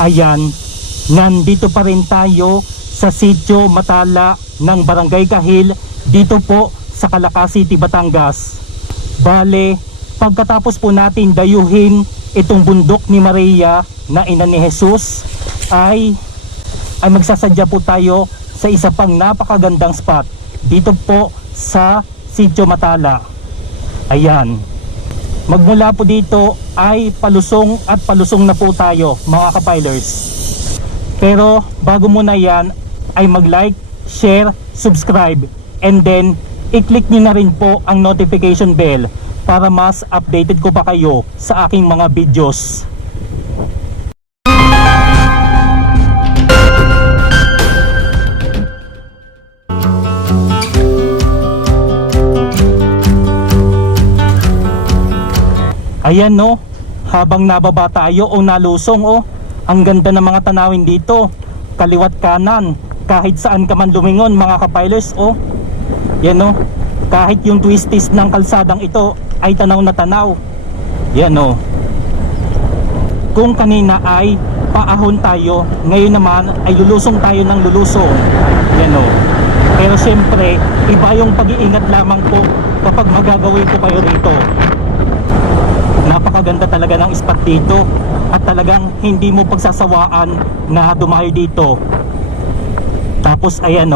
Ayan, nandito pa rin tayo sa Sitio Matala ng Barangay Kahil, dito po sa Calaca City, Batangas. Bale, pagkatapos po natin dayuhin itong bundok ni Maria na ina ni Jesus, ay magsasadya po tayo sa isa pang napakagandang spot dito po sa Sitio Matala. Ayan, magmula po dito ay palusong at palusong na po tayo mga kapilers. Pero bago muna yan ay mag-like, share, subscribe, and then i-click nyo na rin po ang notification bell para mas updated ko pa kayo sa aking mga videos. Ayan no, habang nababa tayo o nalusong ang ganda ng mga tanawin dito, kaliwat kanan, kahit saan ka man lumingon mga kapilers. Yan no, kahit yung twisties ng kalsadang ito ay tanaw na tanaw. Yan no, kung kanina ay paahon tayo, ngayon naman ay lulusong tayo ng lulusong. Yan no, pero syempre iba yung pag-iingat lamang po kapag magagawin ko kayo rito. Napakaganda talaga ng spot dito at talagang hindi mo pagsasawaan na dumayo dito. Tapos ayan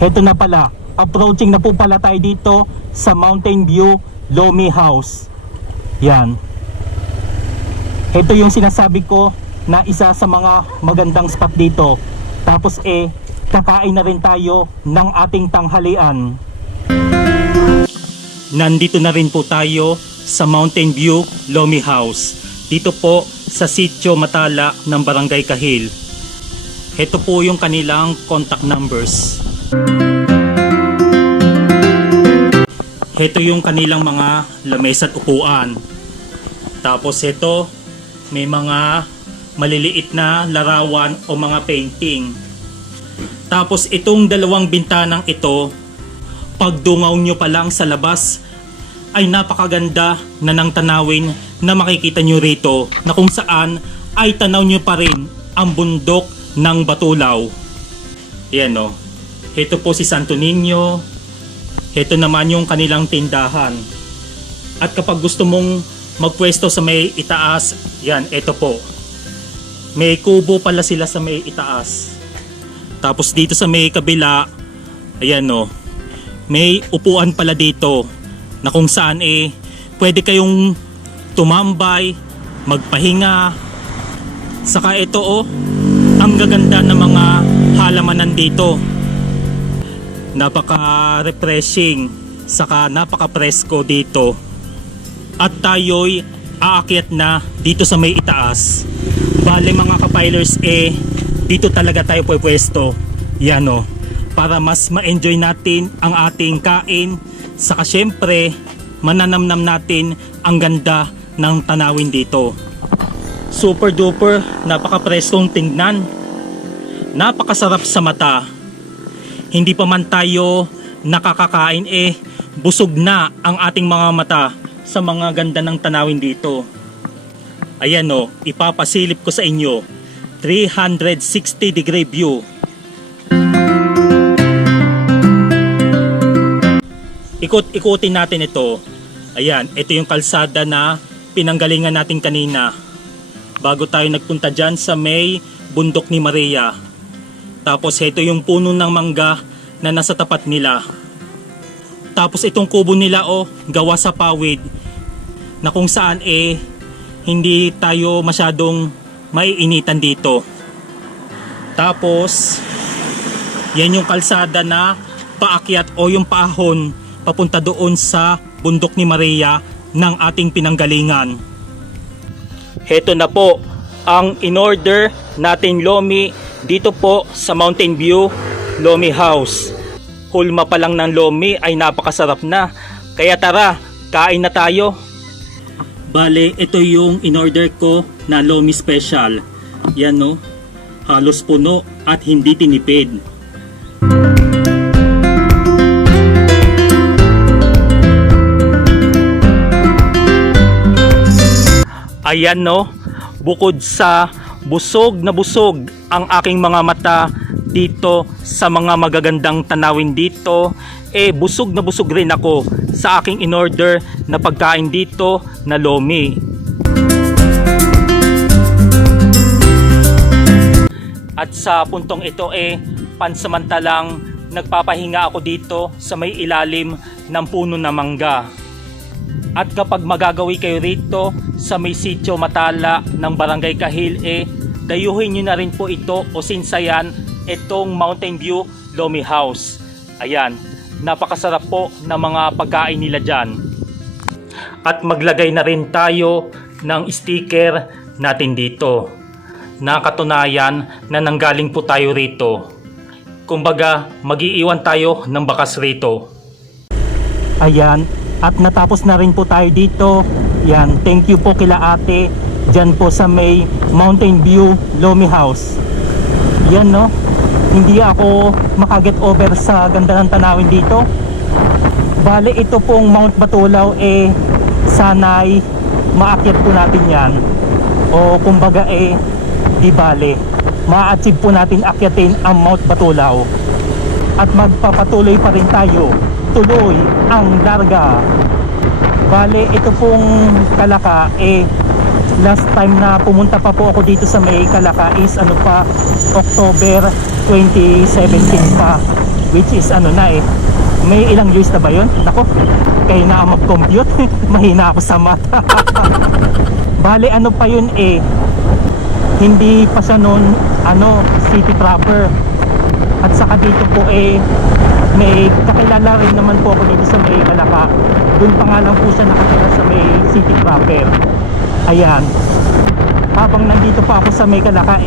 heto na pala, approaching na po pala tayo dito sa Mountain View Lomi House. Yan, heto yung sinasabi ko na isa sa mga magandang spot dito. Tapos kakain na rin tayo ng ating tanghalian. Nandito na rin po tayo sa Mountain View Lomi House, dito po sa Sitio Matala ng Barangay Kahil. Ito po yung kanilang contact numbers. Ito yung kanilang mga lamesa at upuan. Tapos ito, may mga maliliit na larawan o mga painting. Tapos itong dalawang bintanang ito, pagdungaw nyo pa lang sa labas ay napakaganda na ng tanawin na makikita nyo rito, na kung saan ay tanaw nyo pa rin ang bundok ng Batulaw. Yan ito po si Santo Niño. Ito naman yung kanilang tindahan. At kapag gusto mong magpwesto sa may itaas, yan, ito po, may kubo pala sila sa may itaas. Tapos dito sa may kabila, ayan may upuan pala dito na kung saan pwede kayong tumambay, magpahinga. Saka ito ang gaganda ng mga halamanan dito. Napaka-refreshing, saka napaka-presko dito. At tayo'y aakyat na dito sa may itaas. Bale mga kapilers, dito talaga tayo pwesto. Yan para mas ma-enjoy natin ang ating kain. Saka syempre, mananamnam natin ang ganda ng tanawin dito. Super duper, napaka-preskong tingnan. Napakasarap sa mata. Hindi pa man tayo nakakakain busog na ang ating mga mata sa mga ganda ng tanawin dito. Ayan ipapasilip ko sa inyo, 360 degree view. Ikot-ikutin natin ito. Ayan, ito yung kalsada na pinanggalingan natin kanina bago tayo nagpunta dyan sa may bundok ni Maria. Tapos ito yung puno ng mangga na nasa tapat nila. Tapos itong kubo nila gawa sa pawid, na kung saan hindi tayo masyadong maiinitan dito. Tapos yan yung kalsada na paakyat o yung paahon papunta doon sa bundok ni Maria ng ating pinanggalingan. Heto na po ang in-order nating lomi dito po sa Mountain View Lomi House. Hulma pa lang ng lomi ay napakasarap na. Kaya tara, kain na tayo. Bale, ito yung in-order ko na lomi special. Yan halos puno at hindi tinipid. Ayan bukod sa busog na busog ang aking mga mata dito sa mga magagandang tanawin dito. Busog na busog rin ako sa aking in-order na pagkain dito na lomi. At sa puntong ito pansamantalang nagpapahinga ako dito sa may ilalim ng puno na mangga. At kapag magagawi kayo rito sa may sitio Matala ng Barangay Kahil, dayuhin nyo na rin po ito o sinsayan itong Mountain View Lomi House. Ayan, napakasarap po ng mga pagkain nila dyan. At maglagay na rin tayo ng sticker natin dito na katunayan na nanggaling po tayo rito. Kumbaga, mag-iiwan tayo ng bakas rito. Ayan, at natapos na rin po tayo dito. Yan, thank you po kila ate dyan po sa may Mountain View Lomi House. Yan no, hindi ako makaget over sa ganda ng tanawin dito. Bale, ito pong Mount Batulaw sana'y maakyat po natin yan. O kumbaga di bale, ma-achieve po natin akyatin ang Mount Batulaw. At magpapatuloy pa rin tayo, tuloy ang larga. Bale, ito pong Kalaka last time na pumunta pa po ako dito sa may Kalaka is October 2017 pa, which is may ilang years na ba yun? Nako, kayo na ang mag-compute. Mahina ako sa mata. Bale, pa yun hindi pa siya noon city proper. At saka dito po may kakilala rin naman po ako dito sa may Kalaka. Doon pa nga lang po siya nakatira sa may city proper. Ayan, habang nandito pa ako sa may Kalaka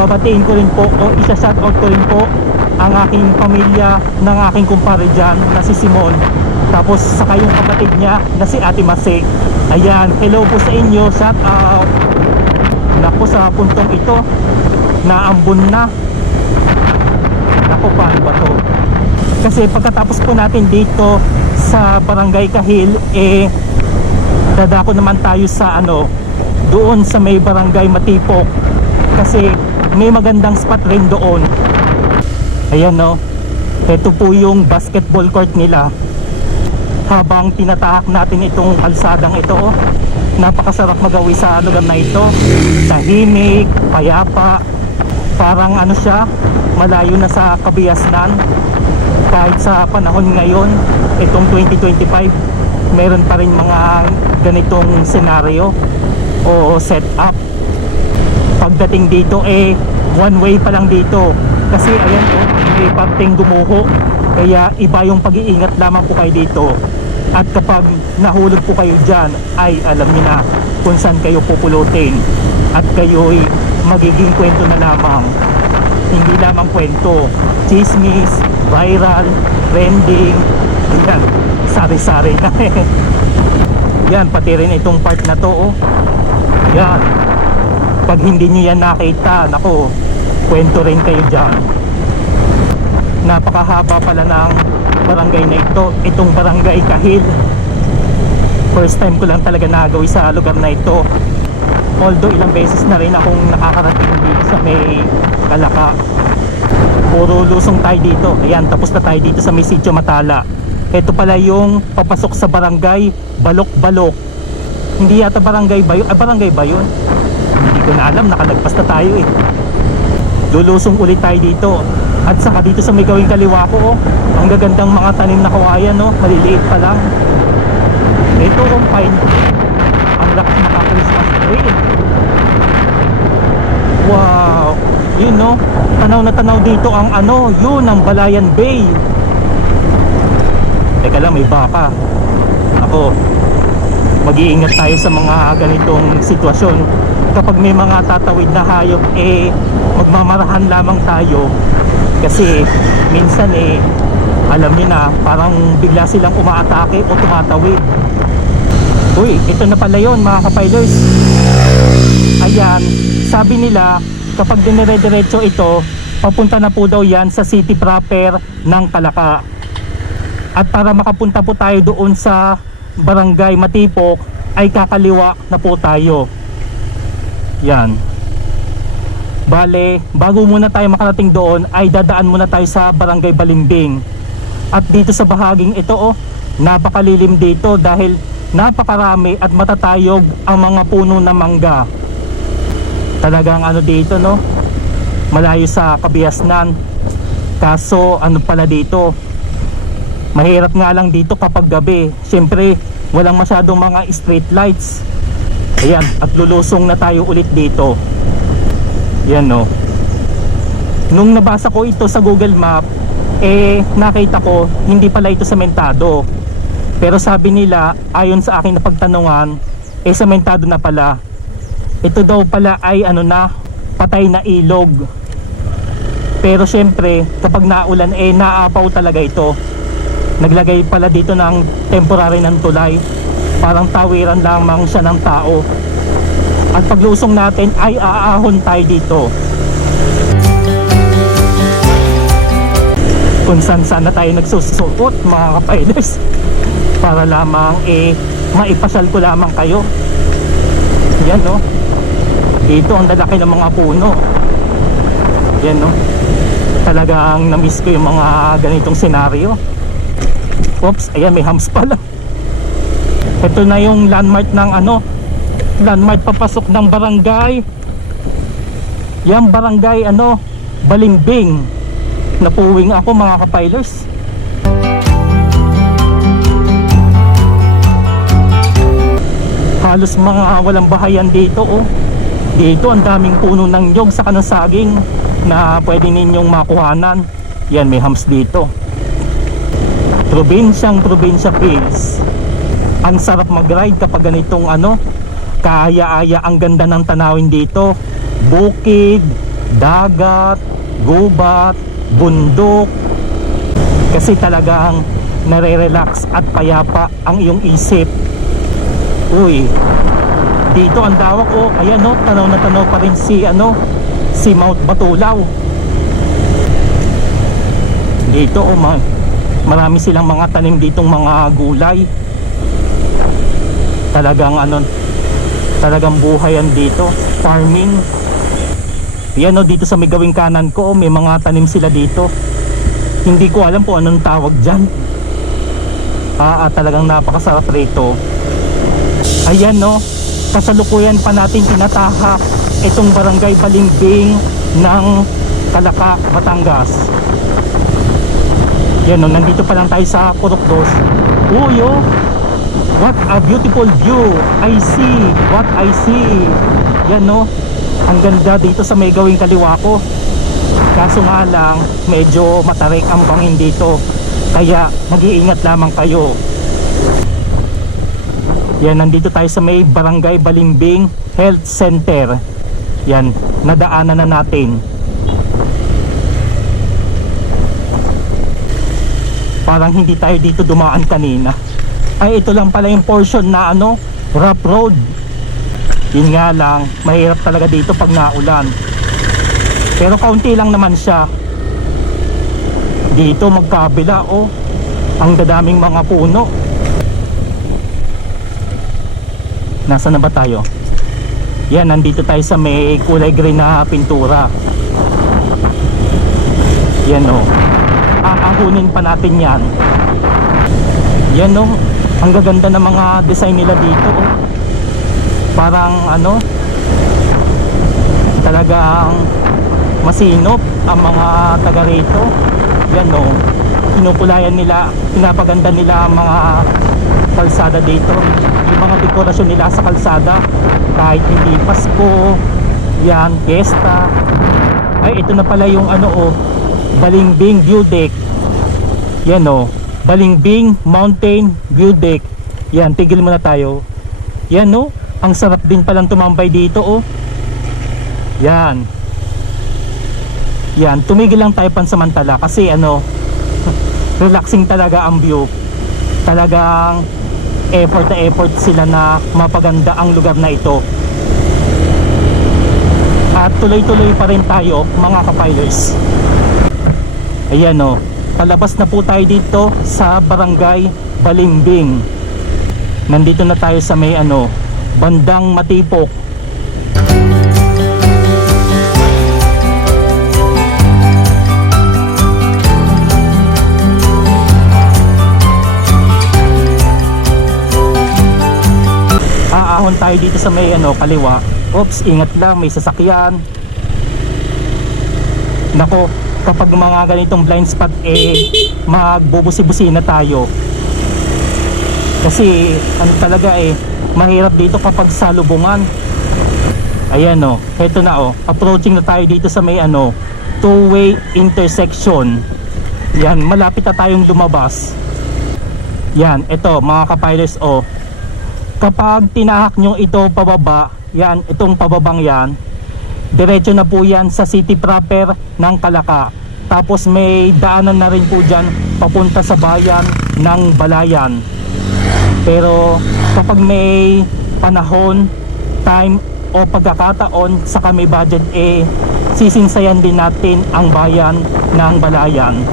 babatiin ko rin po o isa-shoutout ko rin po ang aking pamilya ng aking kumpare dyan na si Simon. Tapos saka yung kapatid niya na si Ate Mase. Ayan, hello po sa inyo, shoutout. Naku, sa puntong ito naambon na. Naku, paano ba to? Kasi pagkatapos po natin dito sa Barangay Kahil dadako naman tayo sa doon sa may Barangay Matipok, kasi may magandang spot rin doon. Ayan no, ito po yung basketball court nila. Habang tinatahak natin itong kalsadang ito, napakasarap magawi sa lugar na ito. Tahimik, payapa, parang siya, malayo na sa kabiasnan. Kahit sa panahon ngayon, itong 2025, meron pa rin mga ganitong senaryo o setup. Pagdating dito one way pa lang dito, kasi ayan may parteng gumuho, kaya iba yung pag-iingat lamang po kayo dito. At kapag nahulog po kayo dyan, ay alam niyo na kung saan kayo pupulutin. At kayo'y magiging kwento na lamang. Hindi lamang kwento, chismis, viral, trending, yan, sari-sari na. Yan, pati rin itong part na to yan, pag hindi niyo yan nakita, nako, kwento rin kayo dyan. Napakahaba pala ng barangay na ito, itong Barangay Kahil. First time ko lang talaga nagawi sa lugar na ito, although ilang beses na rin akong nakakarating dito sa may Kalaka. Puro lusong tayo dito. Ayan, tapos na tayo dito sa may sitio Matala. Ito pala yung papasok sa Barangay Balok-Balok. Hindi yata Barangay ba yun? Barangay ba yun? Hindi ko na alam, nakalagpas na tayo Lulusong ulit tayo dito. At saka dito sa may gawing kaliwa ko ang gagandang mga tanim na kawayan maliliit pa lang. Ito ang pine tree. Ang lakas maka-Christmas tree. Wow, yun tanaw na tanaw dito ang yun ang Balayan Bay. Teka lang, may baka. Ako, mag-iingat tayo sa mga ganitong sitwasyon. Kapag may mga tatawid na hayop, magmamarahan lamang tayo. Kasi minsan alam niyo na, parang bigla silang umaatake o tumatawid. Uy, ito na pala yun mga kapailers. Ayan, sabi nila kapag dinire-diretso ito, papunta na po daw yan sa city proper ng Kalaka. At para makapunta po tayo doon sa Barangay Matipok, ay kakaliwa na po tayo. Yan, Bale, bago muna tayo makarating doon ay dadaan muna tayo sa Barangay Balimbing. At dito sa bahaging ito napakalilim dito dahil napakarami at matatayog ang mga puno ng mangga. Talagang dito malayo sa Kabiasnan. Kaso pala dito, mahirap nga lang dito kapag gabi. Siyempre walang masyadong mga street lights. Ayan, at lulusong na tayo ulit dito. Yan nung nabasa ko ito sa Google Map, nakita ko hindi pala ito sementado. Pero sabi nila, ayon sa aking napagtanungan, sementado na pala. Ito daw pala ay patay na ilog. Pero syempre kapag naulan naapaw talaga ito. Naglagay pala dito ng temporary ng tulay, parang tawiran lamang siya ng tao. At paglusong natin ay aahon tayo dito. Kung saan sana tayo nagsusuot mga kapailers, para lamang maipasyal ko lamang kayo. Yan dito ang lalaki ng mga puno. Yan talagang na-miss ko yung mga ganitong senaryo. Oops, ayan, may hams pala. Ito na yung landmark ng landmark papasok ng barangay. Yan, barangay Balimbing. Napuwing ako mga kapailers. Halos mga walang bahayan dito Dito ang daming puno ng nyog sa kanang saging na pwede ninyong makuhanan. Yan, may hams dito. Probinsya Pills. Ang sarap mag-ride kapag ganitong kaaya-aya. Ang ganda ng tanawin dito. Bukid, dagat, gubat, bundok. Kasi talagang nare-relax at payapa ang iyong isip. Uy, dito ang dawak ayan tanaw na tanaw pa rin si Mount Batulaw. Dito marami silang mga tanim ditong mga gulay. Talagang buhayan dito, farming. Yan dito sa may gawing kanan ko may mga tanim sila dito. Hindi ko alam kung anong tawag dyan. Talagang napakasarap rito. Ayan kasalukuyan pa natin tinatahak itong Barangay Balimbing ng Calaca, Batangas. Yan nandito pa lang tayo sa Purokdos. Uy what a beautiful view. I see what I see. Yan ang ganda dito sa may gawing kaliwa ko. Kaso nga lang medyo matarik ang bangin dito, kaya mag-iingat lamang kayo. Yan, nandito tayo sa may Barangay Balimbing Health Center. Yan, nadaanan na natin. Parang hindi tayo dito dumaan kanina. Ay, ito lang pala yung portion na rough road. Yun nga lang, mahirap talaga dito pag naulan. Pero kaunti lang naman siya. Dito magkabila ang dadaming mga puno. Nasaan na ba tayo? Yan, nandito tayo sa may kulay green na pintura. Yan aahunin pa natin yan. Yan ang gaganda ng mga design nila dito Parang talagang masinop ang mga taga rito. Yan kinukulayan nila, pinapaganda nila ang mga kalsada dito, yung mga dekorasyon nila sa kalsada. Kahit hindi Pasko, yan, fiesta. Ay, ito na pala yung Balimbing View Deck. Yan Balimbing Mountain View Deck. Yan, tigil muna tayo. Yan ang sarap din palang tumambay dito Yan. Yan, tumigil lang tayo pansamantala kasi relaxing talaga ang view. Talagang effort na effort sila na mapaganda ang lugar na ito. At tuloy-tuloy pa rin tayo mga kapilers. Ayan palabas na po tayo dito sa Barangay Balimbing. Nandito na tayo sa may bandang Matipok. tayo dito sa may kaliwa. Oops, ingat lang, may sasakyan. Nako, kapag mga ganitong blind spot magbubusi-busi na tayo. Kasi talaga mahirap dito kapag salubungan. Ayan heto na approaching na tayo dito sa may two-way intersection. Yan, malapit na tayong lumabas. Yan, ito mga kapilers kapag tinahak nyo ito pababa, yan, itong pababang yan, diretso na po yan sa city proper ng Calaka. Tapos may daanan na rin po dyan papunta sa bayan ng Balayan. Pero kapag may panahon, time o pagkakataon sa kami budget sisinsayan din natin ang bayan ng Balayan.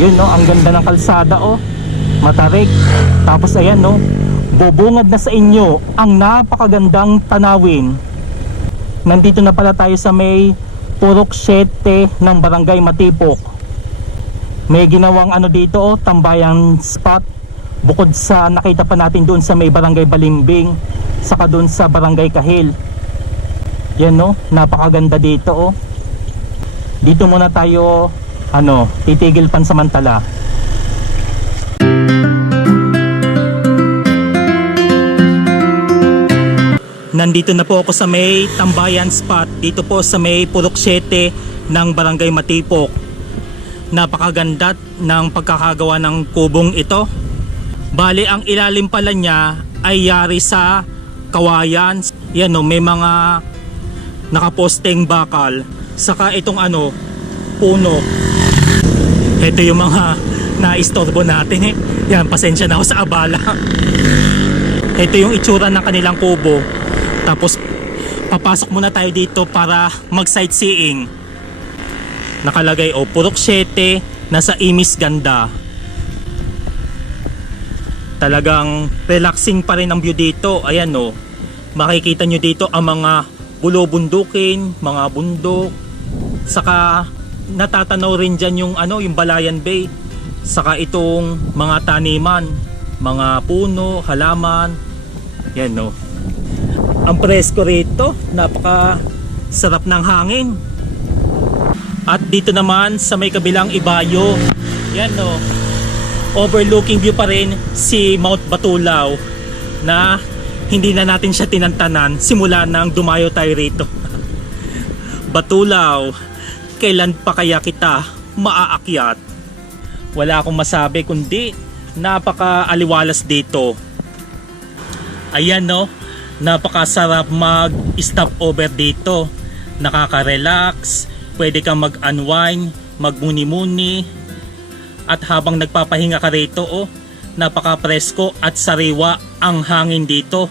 Yun ang ganda ng kalsada matarik. Tapos ayan bubungad na sa inyo ang napakagandang tanawin. Nandito na pala tayo sa may Purok 7 ng Barangay Matipok. May ginawang dito tambayan spot, bukod sa nakita pa natin doon sa may Barangay Balimbing, saka doon sa Barangay Kahil. Yan napakaganda dito Dito muna tayo titigil pansamantala. Nandito na po ako sa may tambayan spot, dito po sa may Purok 7 ng Barangay Matipok. Napakaganda ng pagkakagawa ng kubong ito. Bali, ang ilalim pala niya ay yari sa kawayan. Yan may mga nakaposteng bakal. Saka itong puno. Ito yung mga naistorbo natin Yan, pasensya na ako sa abala. Ito yung itsura ng kanilang kubo. Tapos papasok muna tayo dito para mag sightseeing. Nakalagay Purok 7, nasa Imis Ganda. Talagang relaxing pa rin ang view dito. Ayan makikita nyo dito ang mga bulubundukin, mga bundok. Saka natatanaw rin dyan yung Balayan Bay. Saka itong mga taniman, mga puno, halaman. Yan ang presko rito, napaka sarap ng hangin. At dito naman sa may kabilang ibayo, yan overlooking view pa rin si Mount Batulaw, na hindi na natin siya tinantanan simula nang dumayo tayo rito. Batulaw, kailan pa kaya kita maaakyat? Wala akong masabi kundi napaka-aliwalas dito. Ayan napakasarap mag-stop over dito. Nakaka-relax, pwede kang mag-unwind, magmuni-muni. At habang nagpapahinga ka rito napaka-presko at sariwa ang hangin dito.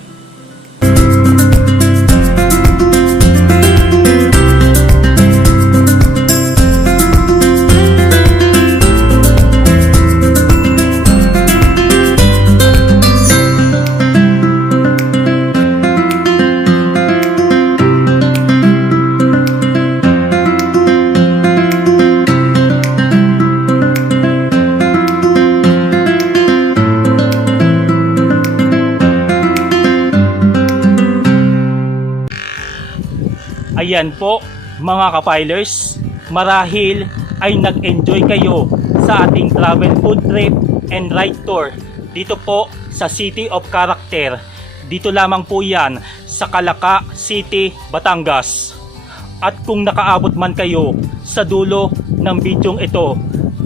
Ayan po mga ka-filers, marahil ay nag-enjoy kayo sa ating travel food trip and ride tour dito po sa City of Character. Dito lamang po yan sa Calaka City, Batangas. At kung nakaabot man kayo sa dulo ng bidyong ito,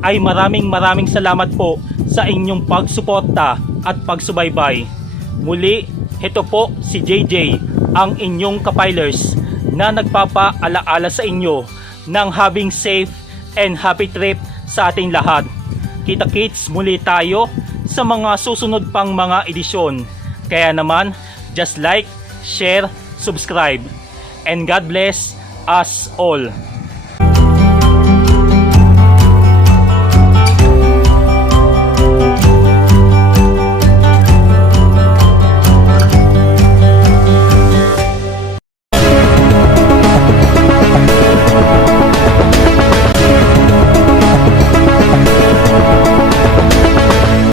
ay maraming salamat po sa inyong pagsuporta at pagsubaybay. Muli, ito po si JJ, ang inyong ka-filers, na nagpapaalaala sa inyo ng having safe and happy trip sa ating lahat. Kita-kits muli tayo sa mga susunod pang mga edisyon. Kaya naman, just like, share, subscribe. And God bless us all.